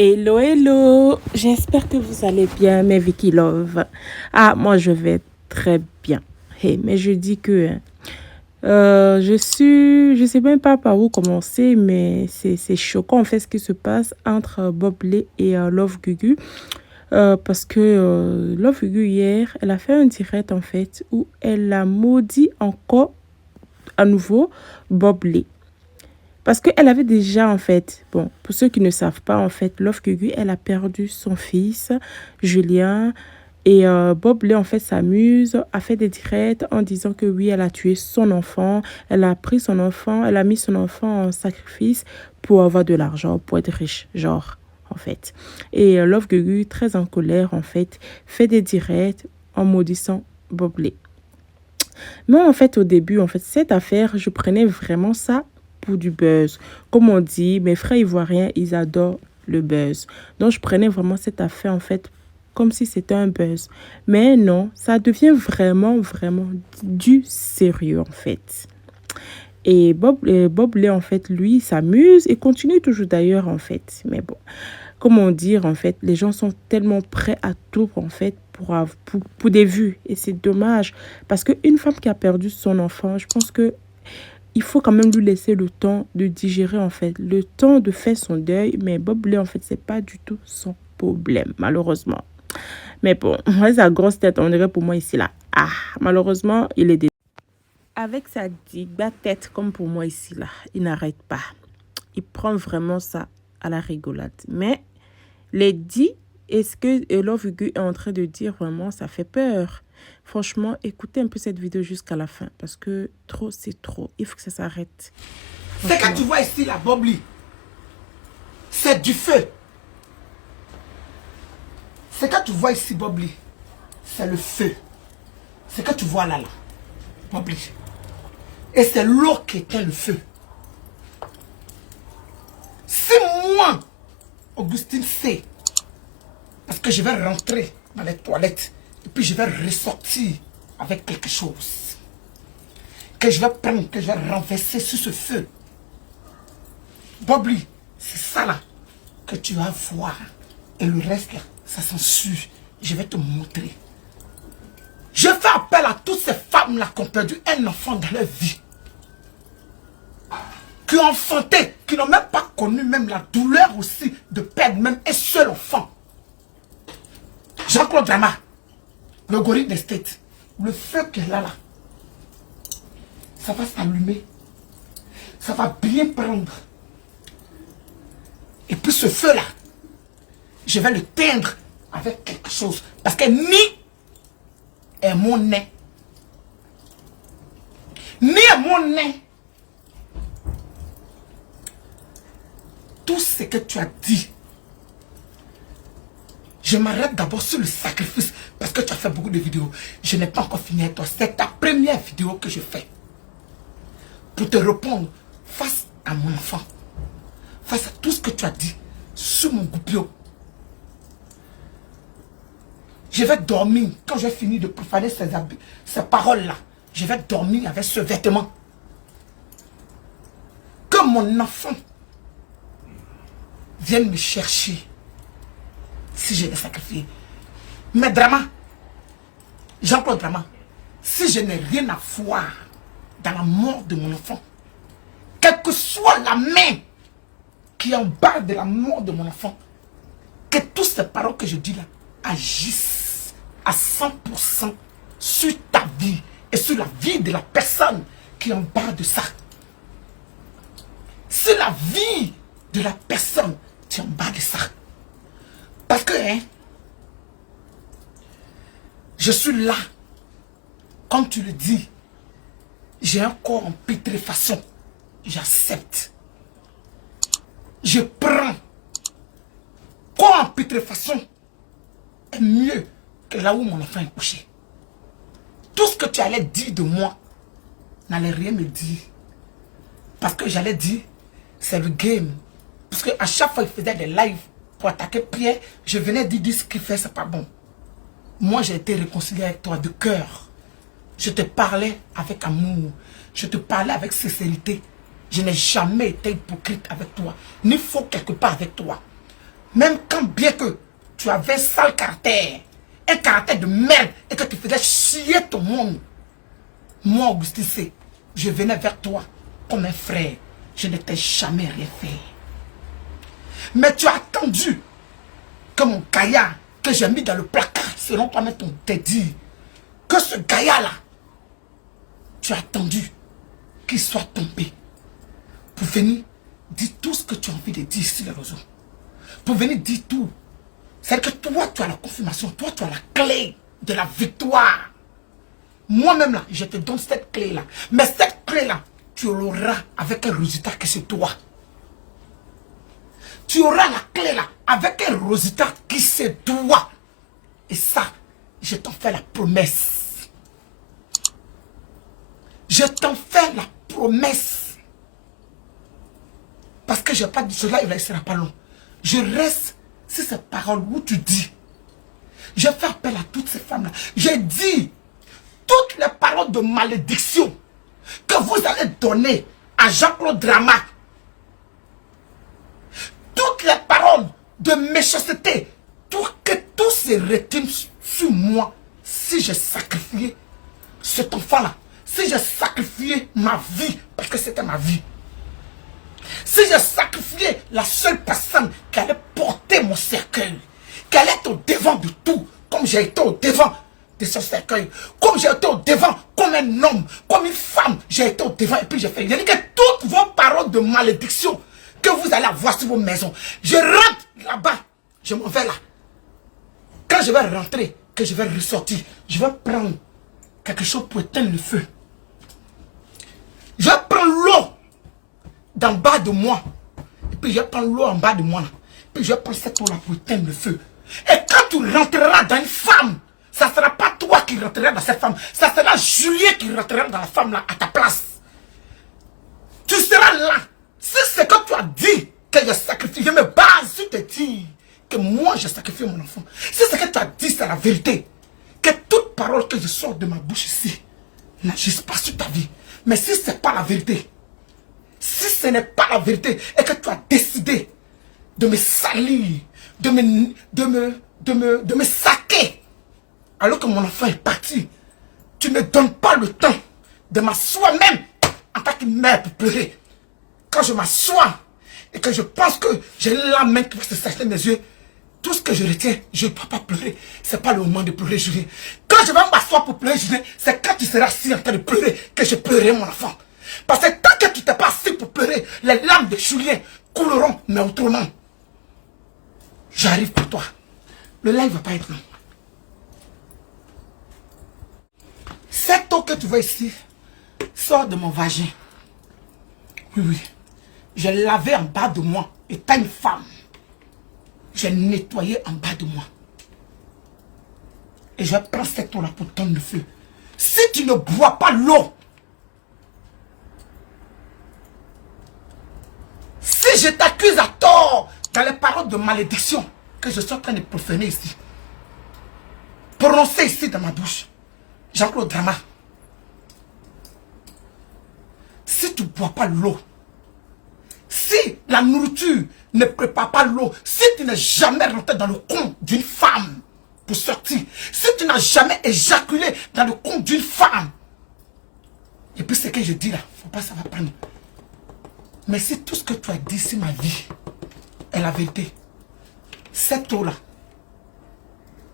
Hello, hello, j'espère que vous allez bien, mes Vicky Love. Ah, moi, je vais très bien. Hey, mais je dis que je sais même pas par où commencer, mais c'est choquant en fait ce qui se passe entre Bobley et Love Gugu. Parce que Love Gugu hier, elle a fait un direct en fait où elle a maudit encore à nouveau Bobley. Parce qu'elle avait déjà, en fait, bon, pour ceux qui ne savent pas, en fait, Love Gugu, elle a perdu son fils, Julien. Et Bob Lay, en fait, s'amuse, a fait des directs en disant que oui, elle a tué son enfant. Elle a pris son enfant, elle a mis son enfant en sacrifice pour avoir de l'argent, pour être riche, genre, en fait. Et Love Gugu, très en colère, en fait, fait des directs en maudissant Bob Lay. Moi, en fait, au début, en fait, cette affaire, je prenais vraiment ça pour du buzz. Comme on dit, mes frères ivoiriens, ils adorent le buzz. Donc, je prenais vraiment cette affaire, en fait, comme si c'était un buzz. Mais non, ça devient vraiment, vraiment du sérieux, en fait. Et Bob Lay, en fait, lui, s'amuse et continue toujours d'ailleurs, en fait. Mais bon, comment dire, en fait, les gens sont tellement prêts à tout, en fait, pour des vues. Et c'est dommage. Parce qu'une femme qui a perdu son enfant, je pense que il faut quand même lui laisser le temps de digérer, en fait, le temps de faire son deuil. Mais Bob Lay, en fait, c'est pas du tout son problème, malheureusement. Mais bon, moi, sa grosse tête, on dirait pour moi ici, là. Ah, malheureusement, il est décédé. Avec sa diga tête, comme pour moi ici, là, il n'arrête pas. Il prend vraiment ça à la rigolade. Mais les dit, est-ce que Love Gugu est en train de dire vraiment, ça fait peur. Franchement, écoutez un peu cette vidéo jusqu'à la fin. Parce que trop, c'est trop. Il faut que ça s'arrête. C'est que tu vois ici, la Bobli. C'est du feu. Ce que tu vois ici, Bobli, c'est le feu. Ce que tu vois là, Bobli. Et c'est l'eau qui éteint le feu. Si moi, Augustine sait, parce que je vais rentrer dans les toilettes, et puis je vais ressortir avec quelque chose, que je vais prendre, que je vais renverser sur ce feu. Bobli, c'est ça là que tu vas voir. Et le reste là, ça s'ensuit. Je vais te montrer. Je fais appel à toutes ces femmes-là qui ont perdu un enfant dans leur vie. Qui ont enfanté, qui n'ont même pas connu même la douleur aussi de perdre même un seul enfant. Jean-Claude Drama, le gorille des States, le feu qu'elle a là, ça va s'allumer. Ça va bien prendre. Et puis ce feu-là, je vais le teindre avec quelque chose. Parce que ni est mon nez, ni est mon nez. Tout ce que tu as dit, je m'arrête d'abord sur le sacrifice. Parce que tu as fait beaucoup de vidéos. Je n'ai pas encore fini avec toi. C'est ta première vidéo que je fais. Pour te répondre face à mon enfant. Face à tout ce que tu as dit sur mon goupillon. Je vais dormir. Quand j'ai fini de profaner ces paroles-là, je vais dormir avec ce vêtement. Que mon enfant vienne me chercher si je l'ai sacrifié. Mais Drama, Jean-Claude Drama, si je n'ai rien à voir dans la mort de mon enfant, quelle que soit la main qui embarque de la mort de mon enfant, que toutes ces paroles que je dis là agissent à 100% sur ta vie et sur la vie de la personne qui embarque de ça. C'est la vie de la personne qui embarque de ça. Parce que je suis là, comme tu le dis, j'ai un corps en putréfaction. J'accepte. Je prends. Corps en putréfaction est mieux que là où mon enfant est couché. Tout ce que tu allais dire de moi n'allait rien me dire. Parce que j'allais dire, c'est le game. Parce qu'à chaque fois qu'il faisait des lives pour attaquer Pierre, je venais dire ce qu'il fait, c'est pas bon. Moi, j'ai été réconcilié avec toi de cœur. Je te parlais avec amour. Je te parlais avec sincérité. Je n'ai jamais été hypocrite avec toi, ni faux quelque part avec toi. Même quand bien que tu avais un sale caractère, un caractère de merde, et que tu faisais chier ton monde, moi, Augustin C, je venais vers toi comme un frère. Je ne t'ai jamais rien fait. Mais tu as attendu que mon gaillard, que j'ai mis dans le placard, selon toi-même ton dit, que ce gaillard-là, tu as attendu qu'il soit tombé pour venir dire tout ce que tu as envie de dire sur les réseaux. Pour venir dire tout. C'est-à-dire que toi, tu as la confirmation, toi, tu as la clé de la victoire. Moi-même, là, je te donne cette clé-là. Mais cette clé-là, tu l'auras avec un résultat que c'est toi. Tu auras la clé-là avec un résultat qui c'est toi. Et ça, je t'en fais la promesse. Je t'en fais la promesse. Parce que je n'ai pas dit cela, il ne sera pas long. Je reste sur ces paroles où tu dis. Je fais appel à toutes ces femmes-là. J'ai dit toutes les paroles de malédiction que vous allez donner à Jean-Claude Drama. Toutes les paroles de méchanceté. Que tout se retire sur moi. Si j'ai sacrifié cet enfant-là. Si j'ai sacrifié ma vie. Parce que c'était ma vie. Si j'ai sacrifié la seule personne qui allait porter mon cercueil. Qui allait être au devant de tout. Comme j'ai été au devant de ce cercueil. Comme j'ai été au devant, comme un homme, comme une femme, j'ai été au devant et puis j'ai fait. Il y a dit que toutes vos paroles de malédiction que vous allez avoir sur vos maisons, je rentre là-bas, je m'en vais là. Quand je vais rentrer, que je vais ressortir, je vais prendre quelque chose pour éteindre le feu. Je vais prendre l'eau d'en bas de moi. Et puis je vais prendre l'eau en bas de moi. Puis je vais prendre cette eau-là pour éteindre le feu. Et quand tu rentreras dans une femme, ça ne sera pas toi qui rentreras dans cette femme. Ça sera Julien qui rentrera dans la femme là à ta place. Tu seras là. Si c'est que tu as dit que je sacrifie, je me base sur te dire que moi je sacrifie mon enfant. Si c'est que tu as dit, c'est la vérité. Que toute parole que je sors de ma bouche ici n'agisse pas sur ta vie. Mais si ce n'est pas la vérité, si ce n'est pas la vérité et que tu as décidé de me salir, de me saquer, alors que mon enfant est parti, tu ne me donnes pas le temps de m'asseoir même en tant que mère pour pleurer. Quand je m'assois et que je pense que j'ai la main qui va se sacher mes yeux, tout ce que je retiens, je ne dois pas pleurer. Ce n'est pas le moment de pleurer, Julien. Quand je vais m'asseoir pour pleurer, Julien, c'est quand tu seras assis en train de pleurer que je pleurerai mon enfant. Parce que tant que tu t'es pas assis pour pleurer, les larmes de Julien couleront, mais autrement. J'arrive pour toi. Le live ne va pas être long. Cette eau que tu vois ici sort de mon vagin. Oui, oui. Je lavais en bas de moi. Étant une femme, j'ai nettoyé en bas de moi. Et je prends cette eau-là pour tendre le feu. Si tu ne bois pas l'eau, si je t'accuse à tort dans les paroles de malédiction que je suis en train de profaner ici, prononcer ici dans ma bouche, Jean-Claude Drama, si tu ne bois pas l'eau, si la nourriture ne prépare pas l'eau, si tu n'es jamais rentré dans le compte d'une femme pour sortir, si tu n'as jamais éjaculé dans le compte d'une femme, et puis ce que je dis là, il ne faut pas ça va prendre. Mais si tout ce que tu as dit sur ma vie est la vérité, cette eau là,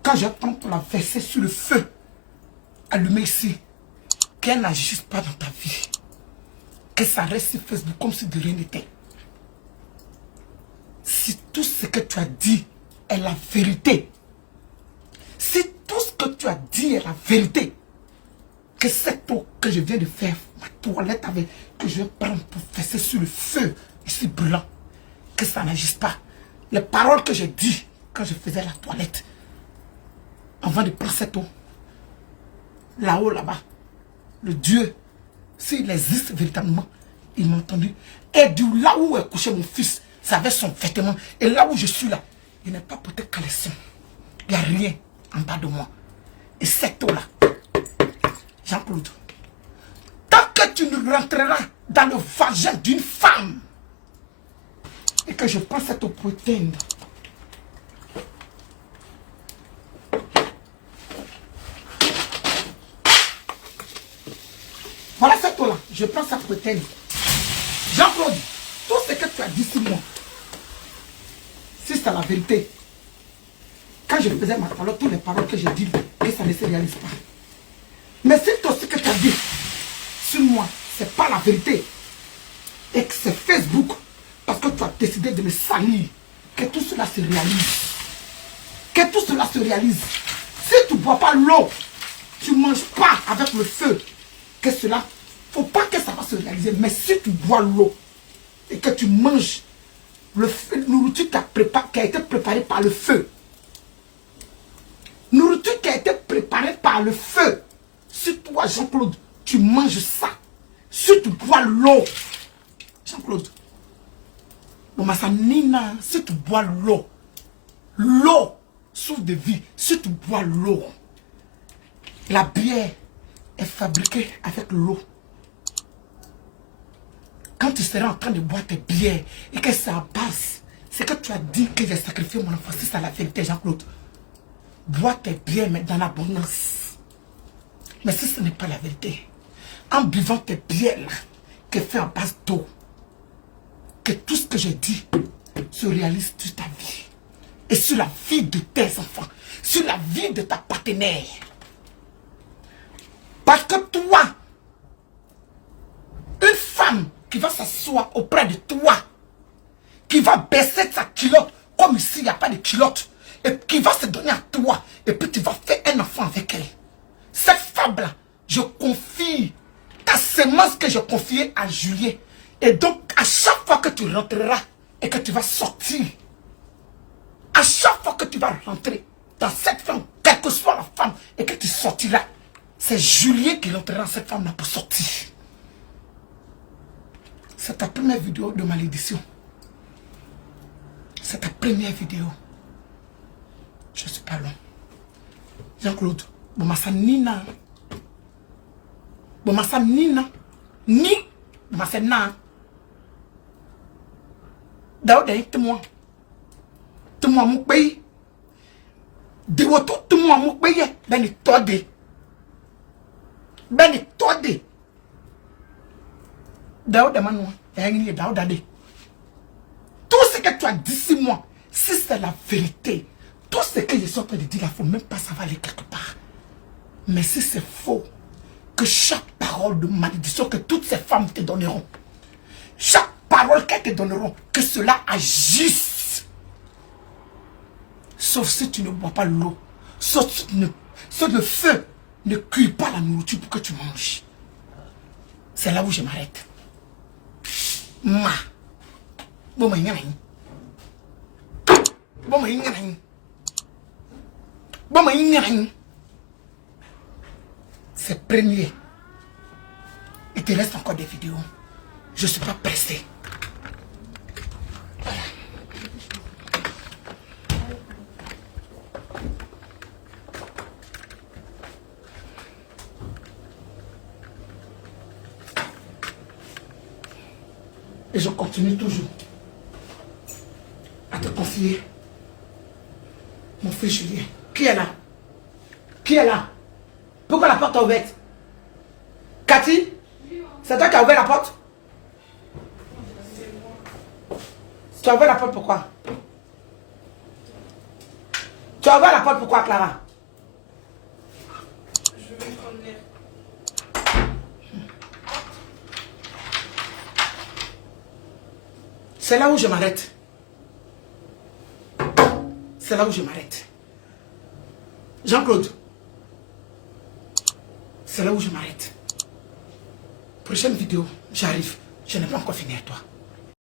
quand je prends pour la verser sur le feu, allumé ici, qu'elle n'agisse pas dans ta vie, que ça reste sur Facebook comme si de rien n'était. Si tout ce que tu as dit est la vérité, si tout ce que tu as dit est la vérité, que cette eau que je viens de faire, ma toilette avec, que je vais prendre pour verser sur le feu, ici brûlant, que ça n'agisse pas. Les paroles que j'ai dit quand je faisais la toilette, avant de prendre cette eau, là-haut, là-bas, le Dieu, s'il existe véritablement, il m'a entendu. Et du là où est couché mon fils, ça avait son vêtement. Et là où je suis là, il n'est pas porté caleçon. Il n'y a rien en bas de moi. Et cette eau-là, Jean-Claude, tant que tu ne rentreras dans le vagin d'une femme, et que je prends cette eau pour éteindre Je prends ça pour t'aider. Jean-Claude, tout ce que tu as dit sur moi, si c'est la vérité, quand je faisais ma parole, toutes les paroles que j'ai dites, et ça ne se réalise pas. Mais si tout ce que tu as dit sur moi, c'est pas la vérité, et que c'est Facebook, parce que tu as décidé de me salir, que tout cela se réalise. Que tout cela se réalise. Si tu ne bois pas l'eau, tu ne manges pas avec le feu, que cela, il ne faut pas que ça va se réaliser. Mais si tu bois l'eau et que tu manges le nourriture qui a été préparée par le feu, nourriture qui a été préparée par le feu, si toi, Jean-Claude, tu manges ça, si tu bois l'eau, Jean-Claude, Nina, si tu bois l'eau, l'eau souffre de vie, si tu bois l'eau, la bière est fabriquée avec l'eau. Quand tu seras en train de boire tes bières et que c'est à base, c'est que tu as dit que j'ai sacrifié mon enfant, si c'est la vérité, Jean-Claude, bois tes bières mais dans l'abondance. Mais si ce n'est pas la vérité, en buvant tes bières là, qui est fait à base d'eau, que tout ce que je dis se réalise sur ta vie et sur la vie de tes enfants, sur la vie de ta partenaire. Parce que toi, une femme qui va s'asseoir auprès de toi, qui va baisser sa culotte, comme ici il n'y a pas de culotte, et qui va se donner à toi, et puis tu vas faire un enfant avec elle. Cette femme-là, je confie ta semence que je confiais à Julien. Et donc, à chaque fois que tu rentreras et que tu vas sortir, à chaque fois que tu vas rentrer dans cette femme, quelle que soit la femme, et que tu sortiras, c'est Julien qui rentrera dans cette femme-là pour sortir. C'est ta première vidéo de malédiction. C'est ta première vidéo. Je ne suis pas long. Jean-Claude, Bomassa Nina. Bomassa Nina. Ni. Bomassa Na. Daouda yi témoin. Témoin mon pays. De votre témoin mon pays. Ben tode. Ben tode. Daouda manoua. Et Daouda de. Tout ce que tu as dit sur moi, si c'est la vérité, tout ce que je suis en train de dire, il ne faut même pas savoir aller quelque part. Mais si c'est faux, que chaque parole de malédiction que toutes ces femmes te donneront, chaque parole qu'elles te donneront, que cela agisse. Sauf si tu ne bois pas l'eau, sauf si le feu ne cuit pas la nourriture pour que tu manges. C'est là où je m'arrête. Ma. Bon, c'est premier. Il te reste encore des vidéos. Je ne suis pas pressé. Voilà. Et je continue toujours à te confier mon fils Julien. Qui est là? Qui est là? Pourquoi la porte est ouverte? Cathy? C'est toi qui as ouvert la porte? Tu as ouvert la porte pourquoi? Tu as ouvert la porte pourquoi, Clara? Je vais prendre l'air. C'est là où je m'arrête. C'est là où je m'arrête. Jean-Claude. C'est là où je m'arrête. Prochaine vidéo, j'arrive. Je n'ai pas encore fini avec toi.